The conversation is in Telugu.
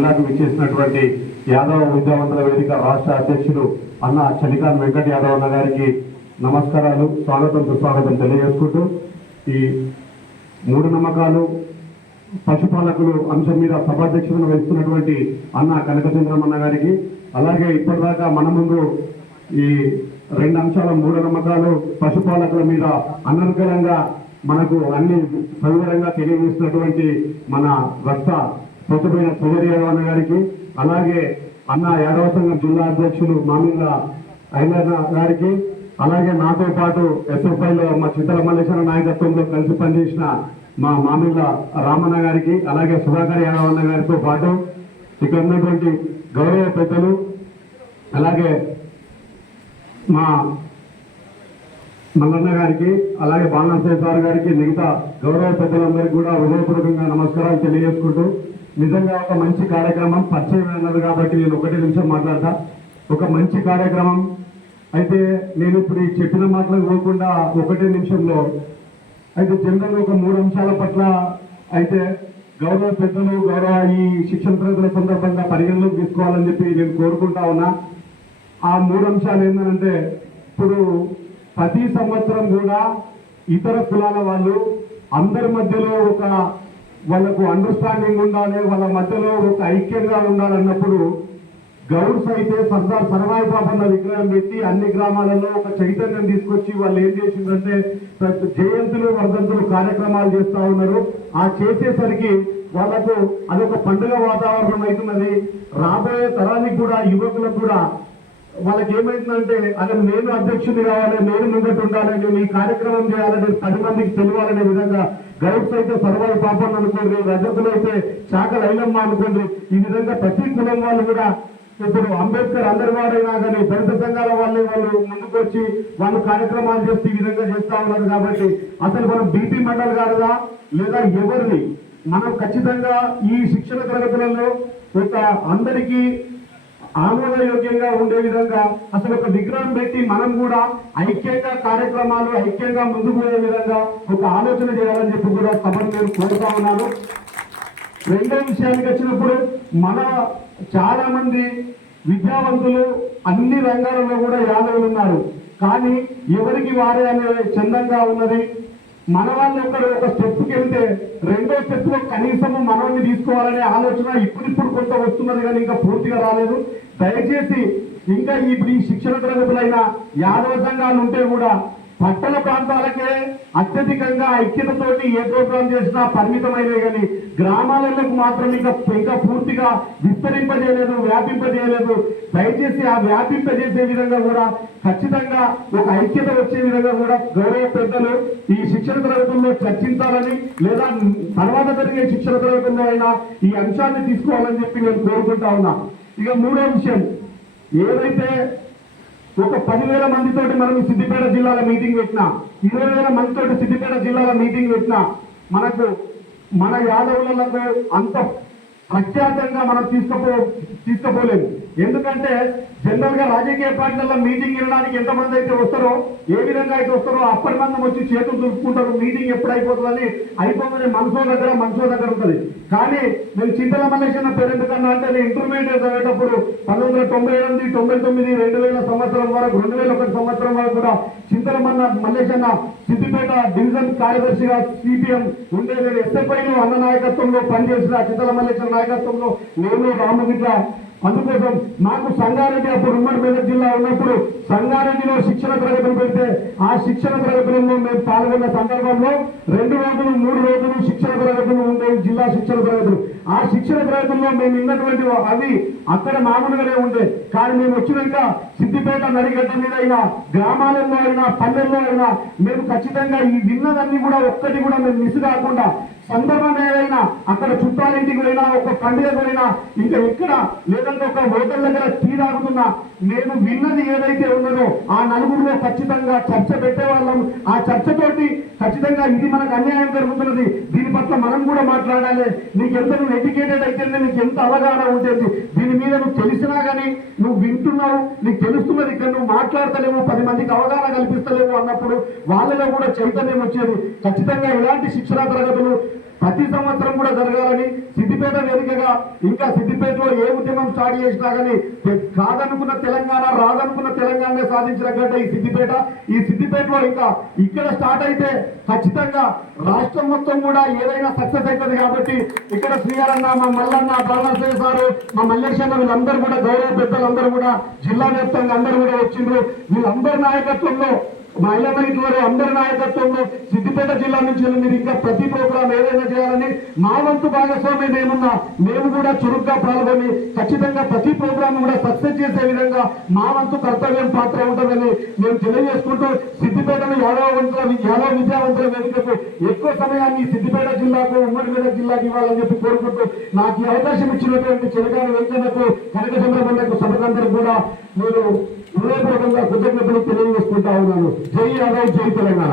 జిల్లాకు విచ్చేసినటువంటి యాదవ విద్యావంతుల వేదిక రాష్ట్ర అధ్యక్షులు అన్న చలికాన్ వెంకట యాదవ్ అన్న గారికి నమస్కారాలు స్వాగతం సుస్వాగతం తెలియజేసుకుంటూ ఈ మూఢనమ్మకాలు పశుపాలకులు అంశం మీద సభాధ్యక్షులను వహిస్తున్నటువంటి అన్న కనకచంద్రమన్న గారికి అలాగే ఇప్పటిదాకా మన ముందు ఈ రెండు అంశాల మూఢనమ్మకాలు పశుపాలకుల మీద అనర్గళంగా మనకు అన్ని సవివరంగా తెలియజేసినటువంటి మన రక్త పొత్తపోయిన సుధీర్ గారికి అలాగే అన్న యాదవ సంఘం జిల్లా అధ్యక్షులు మామిళ్ళ ఐలన్న గారికి అలాగే నాతో పాటు ఎస్ఎఫ్ఐలో మా చింతల మల్లేశ్వర నాయకత్వంలో కలిసి పనిచేసిన మా మామిళ్ళ రామన్న గారికి అలాగే సుధాకర్ యాదవ్ అన్న గారితో పాటు ఇక్కడ ఉన్నటువంటి గౌరవ పెద్దలు అలాగే మా మల్లన్న గారికి అలాగే బాలనరసింహ సార్ గారికి మిగతా గౌరవ పెద్దలందరికీ కూడా హృదయపూర్వకంగా నమస్కారాలు తెలియజేసుకుంటూ నిజంగా ఒక మంచి కార్యక్రమం పరిచయం అన్నది కాబట్టి నేను ఒకటి నిమిషం మాట్లాడతా. ఒక మంచి కార్యక్రమం. అయితే నేను ఇప్పుడు ఈ చెప్పిన మాటలకు పోకుండా ఒకటే నిమిషంలో అయితే జనరల్ ఒక మూడు అంశాల పట్ల అయితే గౌరవ పెద్దలు గౌరవ ఈ శిక్షణ తరగతుల సందర్భంగా పరిగణలోకి తీసుకోవాలని చెప్పి నేను కోరుకుంటా ఉన్నా. ఆ మూడు అంశాలు ఏంటంటే ఇప్పుడు ప్రతి సంవత్సరం కూడా ఇతర కులాల వాళ్ళు అందరి మధ్యలో ఒక వాళ్ళకు అండర్స్టాండింగ్ ఉండాలి వాళ్ళ మధ్యలో ఒక ఐక్యంగా ఉండాలన్నప్పుడు గౌడ్స్ అయితే సర్దార్ సర్వాయి పాపన్న విగ్రహం పెట్టి అన్ని గ్రామాలలో ఒక చైతన్యం తీసుకొచ్చి వాళ్ళు ఏం చేసిందంటే జయంతులు వర్ధంతులు కార్యక్రమాలు చేస్తూ ఉన్నారు. ఆ చేసేసరికి వాళ్ళకు అదొక పండుగ వాతావరణం అవుతున్నది. రాబోయే తరానికి కూడా యువకులకు కూడా వాళ్ళకి ఏమైతుందంటే అదే నేను అధ్యక్షుడు కావాలి నేను ముంగట్టు ఉండాలని ఈ కార్యక్రమం చేయాలని పది మందికి తెలియాలనే విధంగా గౌడ్స్ అయితే సర్వాయి పాపం అనుకోండి రజతులు అయితే శాఖల ఐలమ్మ అనుకోండి ఈ విధంగా ప్రతి కులం వాళ్ళు కూడా ఇప్పుడు అంబేద్కర్ అందరి వాడైనా కానీ దళిత సంఘాల వాళ్ళే వాళ్ళు ముందుకు వచ్చి వాళ్ళు కార్యక్రమాలు చేస్తే ఈ విధంగా చేస్తా ఉన్నారు కాబట్టి అసలు మనం బీపీ మండల్ గారుగా లేదా ఎవరిని? మనం ఖచ్చితంగా ఈ శిక్షణ తరగతులలో ఒక అందరికీ ఆమోదయోగ్యంగా ఉండే విధంగా అసలు ఒక విగ్రహం పెట్టి మనం కూడా ఐక్యంగా కార్యక్రమాలు ఐక్యంగా ముందుకు పోయే విధంగా ఒక ఆలోచన చేయాలని చెప్పి కూడా సభను నేను కోరుతా ఉన్నాను. రెండో విషయానికి వచ్చినప్పుడు మన చాలా మంది విద్యావంతులు అన్ని రంగాలలో కూడా యాదవులు ఉన్నారు. కానీ ఎవరికి వారే అనే చందంగా ఉన్నది? మన వాళ్ళు ఒకరు ఒక స్టెప్కి వెళ్తే రెండో స్టెప్లో కనీసం మనల్ని తీసుకోవాలనే ఆలోచన ఇప్పుడిప్పుడు కొంత వస్తున్నది కానీ ఇంకా పూర్తిగా రాలేదు. దయచేసి ఇంకా ఇప్పుడు ఈ శిక్షణ తరగతులైన యాదవ సంఘాలు ఉంటే కూడా పట్టణ ప్రాంతాలకే అత్యధికంగా ఐక్యతతోటి ఏ ప్రోగ్రాం చేసినా పరిమితమైనవి కానీ గ్రామాలకు మాత్రం ఇంకా ఇంకా పూర్తిగా విస్తరింపజేయలేదు వ్యాపింపజేయలేదు. దయచేసి ఆ వ్యాపింపజేసే విధంగా కూడా ఖచ్చితంగా ఒక ఐక్యత వచ్చే విధంగా కూడా గౌరవ పెద్దలు ఈ శిక్షణ తరగతుల్లో చర్చించాలని లేదా తర్వాత జరిగే శిక్షణ తరగతుల్లో అయినా ఈ అంశాన్ని తీసుకోవాలని చెప్పి నేను కోరుకుంటా ఉన్నా. ఇక మూడో విషయం. ఏదైతే ఒక పదివేల మందితోటి మనం సిద్దిపేట జిల్లాలో మీటింగ్ పెట్టినా ఇరవై వేల మందితోటి సిద్దిపేట జిల్లాలో మీటింగ్ పెట్టినా మనకు మన యాదవులకు అంత ప్రఖ్యాతంగా మనం తీసుకుపో తీసుకుపోలేదు. ఎందుకంటే జనరల్గా రాజకీయ పార్టీలలో మీటింగ్ వినడానికి ఎంతమంది అయితే వస్తారో ఏ విధంగా అయితే వస్తారో అప్పటి మంది వచ్చి చేతులు దులుపుకుంటారు. మీటింగ్ ఎప్పుడు అయిపోతుందని అయిపోతుంది మనసో దగ్గర మనసో దగ్గర ఉంటుంది. కానీ నేను చింతల మల్లేశ్వర పేరు కన్నా అంటే నేను ఇంటర్మీడియట్ చదివేటప్పుడు పంతొమ్మిది వందల తొంభై ఎనిమిది తొంభై తొమ్మిది రెండు వేల సంవత్సరం వరకు రెండు వేల ఒకటి సంవత్సరం వరకు కూడా చింతల మన్న మల్లేశన్న సిద్దిపేట డివిజన్ కార్యదర్శిగా సిపిఎం ఉండే నేను అన్న నాయకత్వంలో పనిచేసిన చింతల మల్లేశ్వర నాయకత్వంలో నేను రామగిట్ల అందుకోసం నాకు సంగారెడ్డి అప్పుడు ఉమ్మడి మెదక్ జిల్లా ఉన్నప్పుడు సంగారెడ్డిలో శిక్షణ తరగతులు పెడితే ఆ శిక్షణ తరగతులలో మేము పాల్గొన్న సందర్భంలో రెండు రోజులు మూడు రోజులు శిక్షణ తరగతులు ఉండేవి జిల్లా శిక్షణ తరగతులు. ఆ శిక్షణ తరగతుల్లో మేము విన్నటువంటి అవి అక్కడ మామూలుగానే ఉండే. కానీ మేము వచ్చినాక సిద్దిపేట నడిగడ్డ మీద అయినా గ్రామాలలో అయినా పల్లెల్లో అయినా మేము ఖచ్చితంగా ఈ విన్నదన్నీ కూడా ఒక్కటి కూడా మేము మిస్ కాకుండా సందర్భం ఏదైనా అక్కడ చుట్టాలింటికి పోయినా ఒక పండుగ పోయినా ఇంకా ఎక్కడ లేదంటే ఒక హోటల్ దగ్గర టీ తాగుతున్నా నేను విన్నది ఏదైతే ఉన్నదో ఆ నలుగురిలో ఖచ్చితంగా చర్చ పెట్టేవాళ్ళం. ఆ చర్చతోటి ఖచ్చితంగా ఇది మనకు అన్యాయం జరుగుతున్నది. దీని పట్ల మనం కూడా మాట్లాడాలి. నీకు ఎంత నువ్వు ఎడ్యుకేటెడ్ అయితే నీకు ఎంత అవగాహన ఉంటుంది దీని మీద నువ్వు తెలిసినా కానీ నువ్వు వింటున్నావు. నీకు తెలుస్తున్నది ఇక్కడ నువ్వు మాట్లాడతలేవు. పది మందికి అవగాహన కల్పిస్తలేవు అన్నప్పుడు వాళ్ళలో కూడా చైతన్యం వచ్చేది. ఖచ్చితంగా ఇలాంటి శిక్షణా తరగతులు ప్రతి సంవత్సరం కూడా జరగాలని సిద్దిపేట వేదికగా ఇంకా సిద్దిపేటలో ఏ ఉద్యమం స్టార్ట్ చేసినా కానీ కాదనుకున్న తెలంగాణ రాదనుకున్న తెలంగాణ సాధించిన గడ్డ ఈ సిద్దిపేట. ఈ సిద్దిపేటలో ఇంకా ఇక్కడ స్టార్ట్ అయితే ఖచ్చితంగా రాష్ట్రం మొత్తం కూడా ఏదైనా సక్సెస్ అవుతుంది కాబట్టి ఇక్కడ శ్రీయారన్న మా మల్లన్న బాలనరసింహ సారు మా మల్లేశన్న వీళ్ళందరూ కూడా గౌరవ పెద్దలందరూ కూడా జిల్లా వ్యాప్తంగా అందరూ కూడా వచ్చిండ్రు. వీళ్ళందరి నాయకత్వంలో మా ఇళ్ళ అందరి నాయకత్వంలో సిద్దిపేట జిల్లా నుంచి మీరు ఇంకా ప్రతి ప్రోగ్రాం ఏదైనా చేయాలని మా వంతు భాగస్వామి మేమున్నా మేము కూడా చురుగ్గా పాల్గొని ఖచ్చితంగా ప్రతి ప్రోగ్రాం కూడా సక్సెస్ చేసే విధంగా మా వంతు కర్తవ్యం పాత్ర ఉంటుందని మేము తెలియజేసుకుంటూ సిద్దిపేటను యాదవ వంతుల యాదవ విద్యావంతుల వేదికకు ఎక్కువ సమయాన్ని సిద్దిపేట జిల్లాకు ఉమ్మడి మెదక్ జిల్లాకి ఇవ్వాలని చెప్పి కోరుకుంటూ నాకు ఈ అవకాశం ఇచ్చినటువంటి చిరకాని వెంకన్నకు కనక చంద్రబండకు సభకందరికి కూడా నేను హృదయపూర్వకంగా కృతజ్ఞతలు తెలియజేసుకుంటా ఉన్నాను. జై యాదవ్ జై తెలంగాణ.